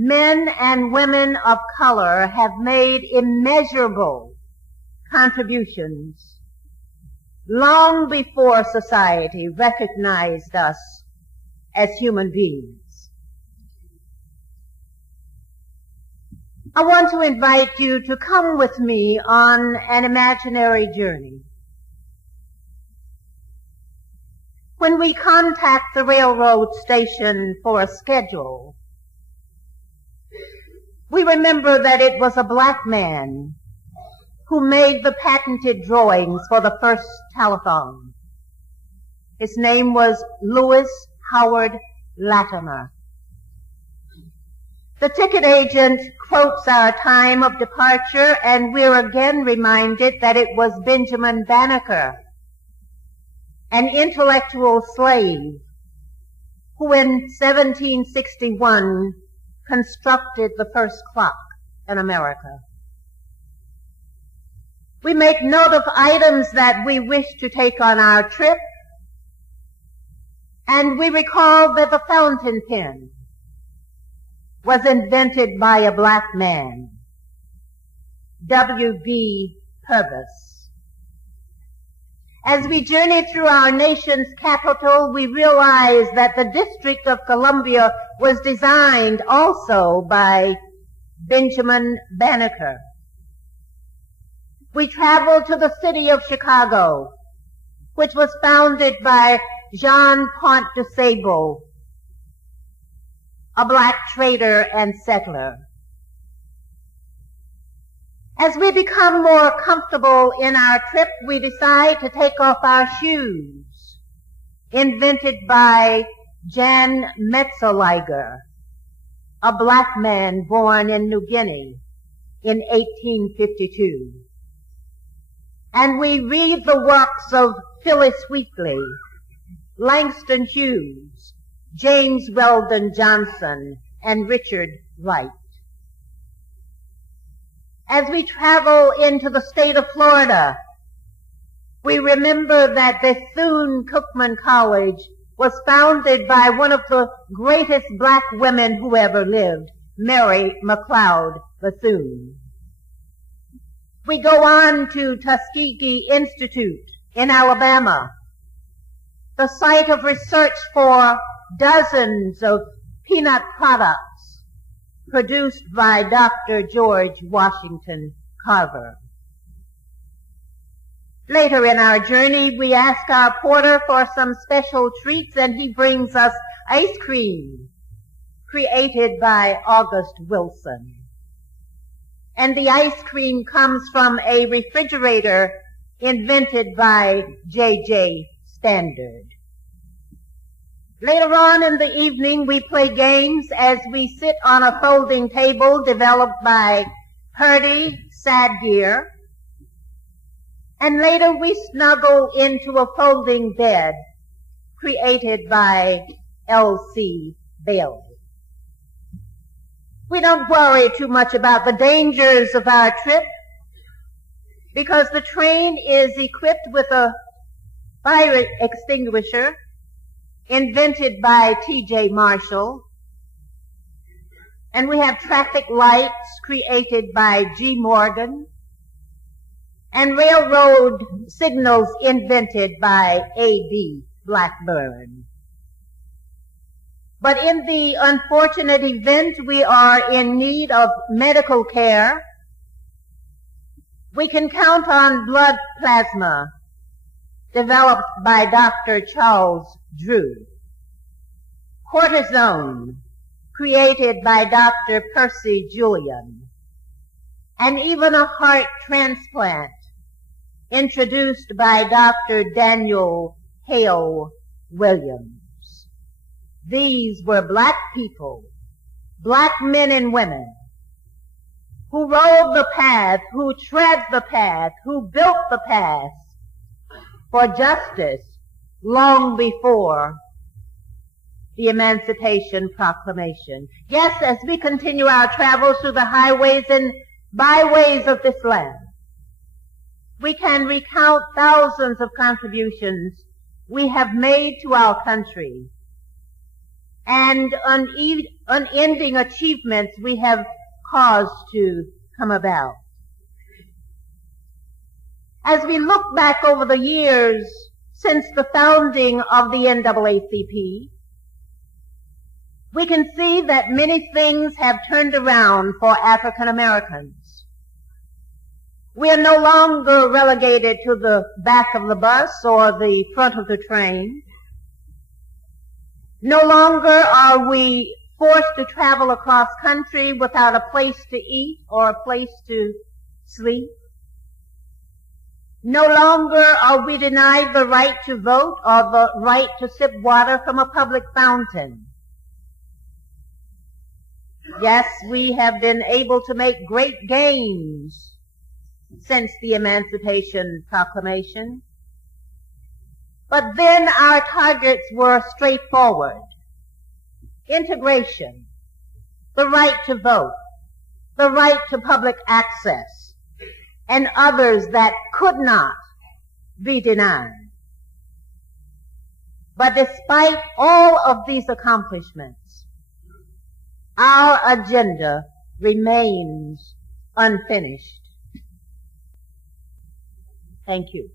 men and women of color have made immeasurable contributions long before society recognized us as human beings. I want to invite you to come with me on an imaginary journey. When we contact the railroad station for a schedule, we remember that it was a black man who made the patented drawings for the first telephone. His name was Lewis Howard Latimer. The ticket agent quotes our time of departure, and we're again reminded that it was Benjamin Banneker, an intellectual slave, who in 1761 constructed the first clock in America. We make note of items that we wish to take on our trip, and we recall that the fountain pen was invented by a black man, W.B. Purvis. As we journey through our nation's capital, we realize that the District of Columbia was designed also by Benjamin Banneker. We travel to the city of Chicago, which was founded by Jean Pont de Sable, a black trader and settler. As we become more comfortable in our trip, we decide to take off our shoes, invented by Jan Metzeliger, a black man born in New Guinea in 1852. And we read the works of Phyllis Wheatley, Langston Hughes, James Weldon Johnson, and Richard Wright. As we travel into the state of Florida, we remember that Bethune-Cookman College was founded by one of the greatest black women who ever lived, Mary McLeod Bethune. We go on to Tuskegee Institute in Alabama, the site of research for dozens of peanut products produced by Dr. George Washington Carver. Later in our journey, we ask our porter for some special treats, and he brings us ice cream created by August Wilson. And the ice cream comes from a refrigerator invented by J.J. Standard. Later on in the evening, we play games as we sit on a folding table developed by Purdy Sadgear. And later we snuggle into a folding bed created by L.C. Bailey. We don't worry too much about the dangers of our trip because the train is equipped with a fire extinguisher invented by T.J. Marshall, and we have traffic lights created by G. Morgan, and railroad signals invented by A.B. Blackburn. But in the unfortunate event we are in need of medical care, we can count on blood plasma developed by Dr. Charles Drew, cortisone created by Dr. Percy Julian, and even a heart transplant introduced by Dr. Daniel Hale Williams. These were black people, black men and women, who rode the path, who tread the path, who built the path for justice long before the Emancipation Proclamation. Yes, as we continue our travels through the highways and byways of this land, we can recount thousands of contributions we have made to our country and unending achievements we have caused to come about. As we look back over the years since the founding of the NAACP, we can see that many things have turned around for African Americans. We are no longer relegated to the back of the bus or the front of the train. No longer are we forced to travel across country without a place to eat or a place to sleep. No longer are we denied the right to vote or the right to sip water from a public fountain. Yes, we have been able to make great gains since the Emancipation Proclamation. But then our targets were straightforward. Integration, the right to vote, the right to public access, and others that could not be denied. But despite all of these accomplishments, our agenda remains unfinished. Thank you.